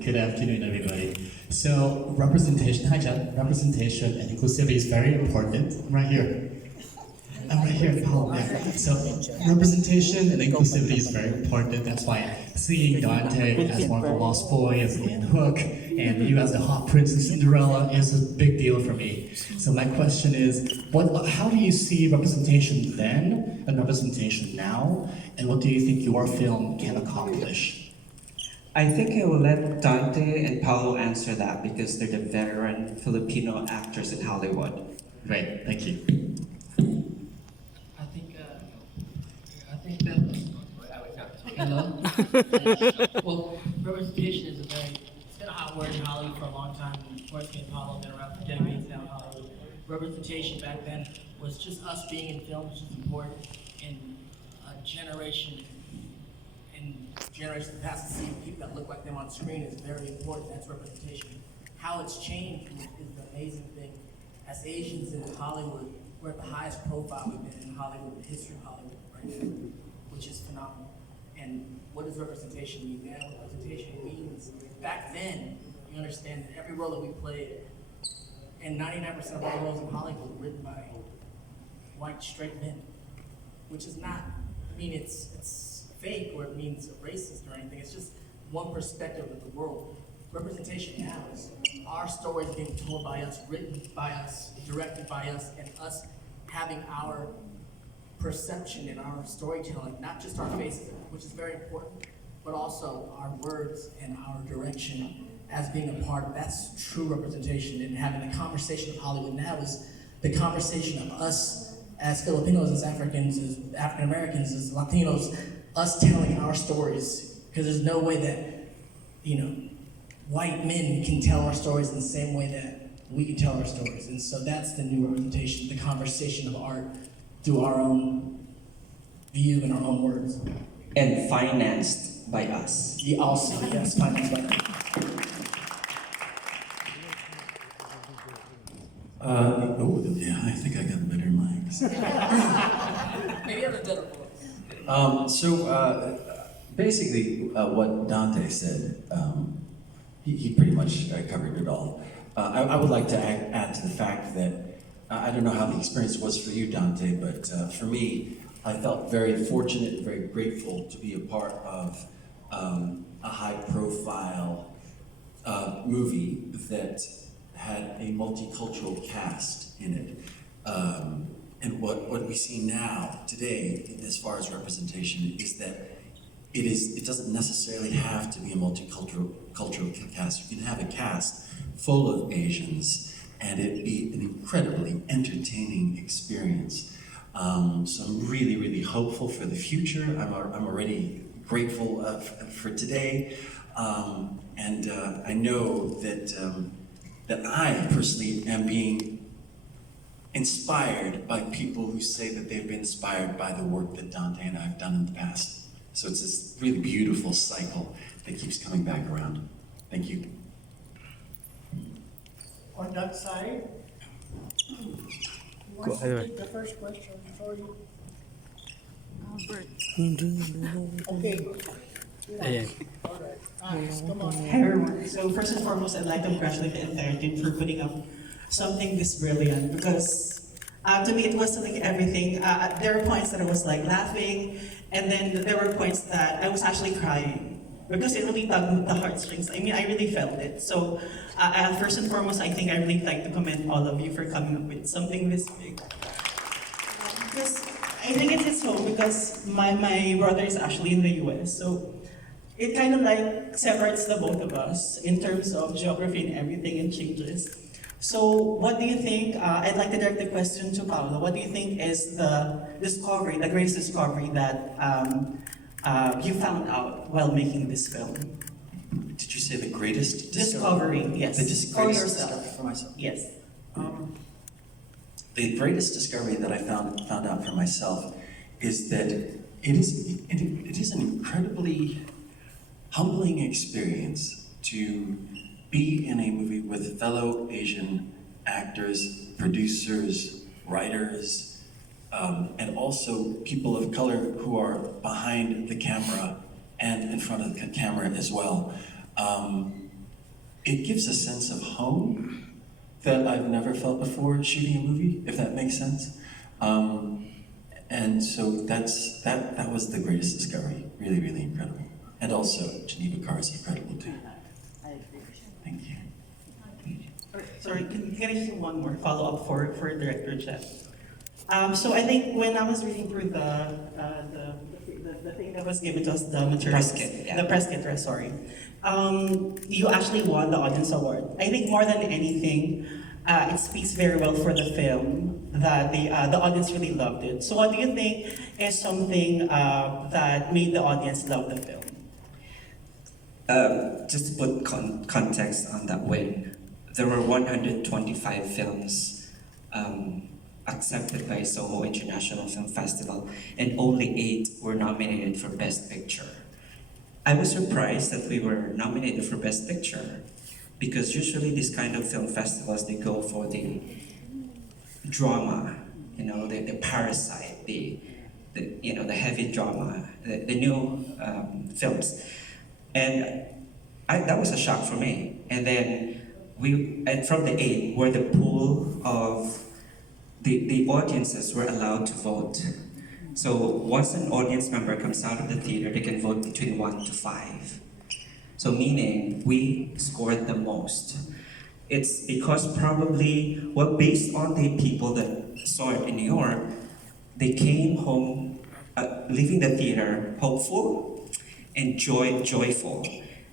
Good afternoon, everybody. So representation, hi Jhett, representation and inclusivity is very important. I'm right here. I'm right here, Paolo. Yeah. So representation and inclusivity is very important. That's why seeing Dante as one of the lost boys in Hook and you as the hot prince in Cinderella is a big deal for me. So my question is, how do you see representation then and representation now? And what do you think your film can accomplish? I think I will let Dante and Paolo answer that because they're the veteran Filipino actors in Hollywood. Great, thank you. I think that hello. Well, representation is it's been a hot word in Hollywood for a long time. And of course, me and Paolo have been around for decades now in Hollywood. Representation back then was just us being in film, which is important in a generation. In generations past, to see people that look like them on screen is very important. That's representation. How it's changed is an amazing thing. As Asians in Hollywood, we're at the highest profile we've been in Hollywood, the history of Hollywood right now, which is phenomenal. And what does representation mean now? Representation means, back then, you understand that every role that we played, and 99% of all roles in Hollywood were written by white, straight men, which is not, mean it's fake or it means racist or anything. It's just one perspective of the world. Representation now is our stories being told by us, written by us, directed by us, and us having our perception and our storytelling, not just our faces, which is very important, but also our words and our direction as being a part of that's true representation. And having the conversation of Hollywood now is the conversation of us as Filipinos, as Africans, as African Americans, as Latinos, us telling our stories, because there's no way that, white men can tell our stories in the same way that we can tell our stories. And so that's the new representation, the conversation of art through our own view and our own words. And financed by us. Yeah, also, yes, financed by us. Yeah, I think I got better mics. Maybe have a better voice. Basically, what Dante said, he pretty much covered it all. I would like to add to the fact that I don't know how the experience was for you, Dante, but for me, I felt very fortunate and very grateful to be a part of a high-profile movie that had a multicultural cast in it. And what we see now, today, as far as representation, is that it doesn't necessarily have to be a multicultural cast. You can have a cast full of Asians and it be an incredibly entertaining experience. So I'm really, really hopeful for the future. I'm already grateful for today. And I know that I personally am being inspired by people who say that they've been inspired by the work that Dante and I have done in the past. So it's this really beautiful cycle that keeps coming back around. Thank you. On that side, who wants to take the first question before you? Okay. Ayan. All right. Come on. Hi everyone. So first and foremost, I'd like to congratulate the entire team for putting up something this brilliant because to me it was like everything. There were points that I was like laughing, and then there were points that I was actually crying because it really tugged the heartstrings. I mean, I really felt it. So first and foremost, I think I really like to commend all of you for coming up with something this big. Because I think it hits home because my brother is actually in the US, so it kind of like separates the both of us in terms of geography and everything and changes. So what do you think, I'd like to direct the question to Paolo, what do you think is the greatest discovery that you found out while making this film? Did you say the greatest Discovery, yes. The For greatest yourself. discovery for myself? Yes. The greatest discovery that I found out for myself is that it is an incredibly humbling experience to be in a movie with fellow Asian actors, producers, writers, and also people of color who are behind the camera and in front of the camera as well. it gives a sense of home that I've never felt before shooting a movie, if that makes sense. And so that was the greatest discovery. Really, really incredible. And also, Geneva Carr is incredible too. Thank you. Sorry, can I just do one more follow-up for Director Jhett? So I think when I was reading through the thing that was given to us, the materials, Press kit, yeah. the press kit, sorry, you actually won the audience award. I think more than anything, it speaks very well for the film that the audience really loved it. So what do you think is something that made the audience love the film? Just to put context on that win, there were 125 films accepted by Soho International Film Festival, and only 8 were nominated for Best Picture. I was surprised that we were nominated for Best Picture, because usually these kind of film festivals, they go for the drama, the Parasite, the heavy drama, the new films. And that was a shock for me. And then from the 8, where the pool of the audiences were allowed to vote. So once an audience member comes out of the theater, they can vote between 1 to 5. So meaning we scored the most. It's because probably, based on the people that saw it in New York, they came home, leaving the theater hopeful and joyful,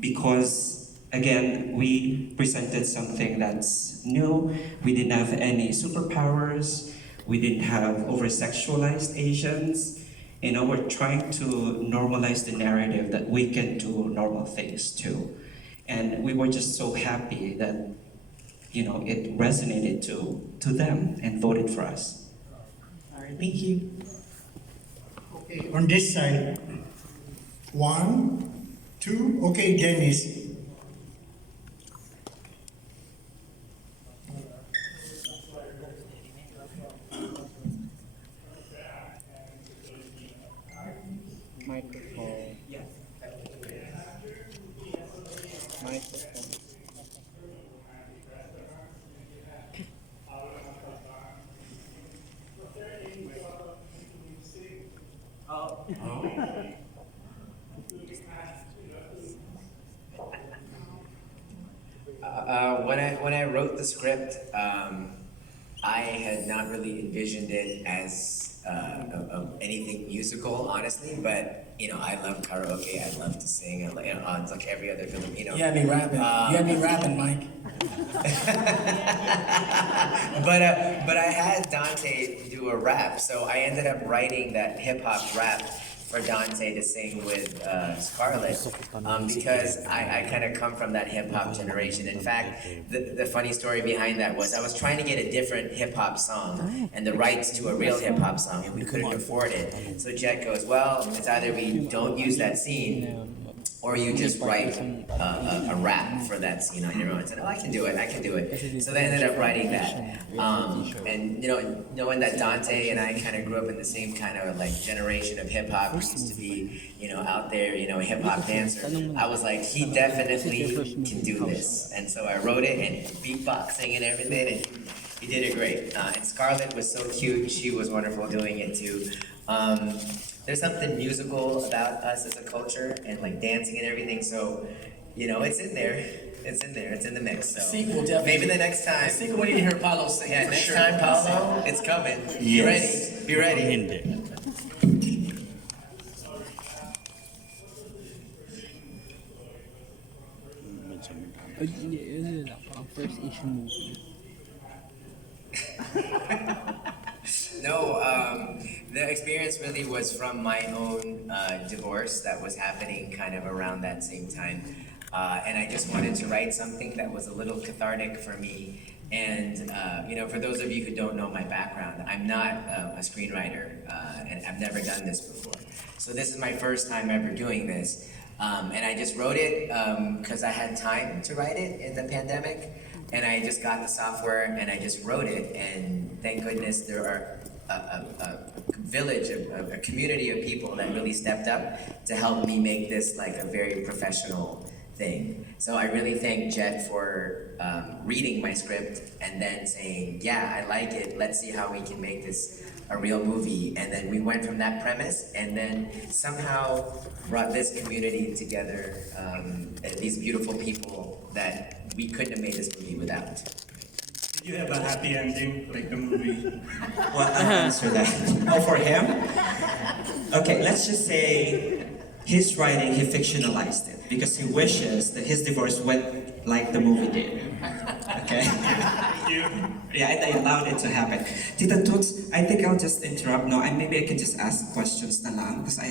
because again, we presented something that's new. We didn't have any superpowers. We didn't have over-sexualized Asians. We're trying to normalize the narrative that we can do normal things too. And we were just so happy that, it resonated to them and voted for us. All right, thank you. Okay, on this side. 1, 2, okay, Dennis. Microphone. Microphone. When I wrote the script, I had not really envisioned it as anything musical, honestly. But I love karaoke. I love to sing. It's like every other Filipino. You had me rapping. You had me rapping, Mike. But I had Dante do a rap, so I ended up writing that hip hop rap for Dante to sing with Scarlett, because I kind of come from that hip hop generation. In fact, the funny story behind that was I was trying to get a different hip hop song and the rights to a real hip hop song, and we couldn't afford it. So Jhett goes, well, it's either we don't use that scene, or you just write a rap for that scene on your own. I said, oh, I can do it. So they ended up writing that. And knowing that Dante and I kind of grew up in the same kind of like generation of hip hop, we used to be, out there, a hip hop dancer. I was like, he definitely can do this. And so I wrote it, and beatboxing and everything, and he did it great. And Scarlett was so cute. She was wonderful doing it too. There's something musical about us as a culture, and like dancing and everything, so it's in there. It's in the mix. So Sequel, definitely. maybe the next time. Sequel, we need to hear Paolo sing. Yeah, for next sure. time, Paolo, it's coming. Yes. Be ready. First Asian movie. No, the experience really was from my own divorce that was happening kind of around that same time. And I just wanted to write something that was a little cathartic for me. And, for those of you who don't know my background, I'm not a screenwriter, and I've never done this before. So this is my first time ever doing this. And I just wrote it because I had time to write it in the pandemic. And I just got the software and I just wrote it. And thank goodness there are a village, a community of people that really stepped up to help me make this like a very professional thing. thing. So I really thank Jhett for reading my script and then saying, yeah, I like it, let's see how we can make this a real movie. And then we went from that premise and then somehow brought this community together, and these beautiful people that we couldn't have made this movie without. Did you have a happy ending, like the movie? Well, I'll answer that. Oh, for him? Okay, let's just say his writing, he fictionalized it because he wishes that his divorce went like the movie did. Okay? Thank you. Yeah, and I allowed it to happen. Tita Toots, I think I'll just interrupt now and maybe I can just ask questions na lang because I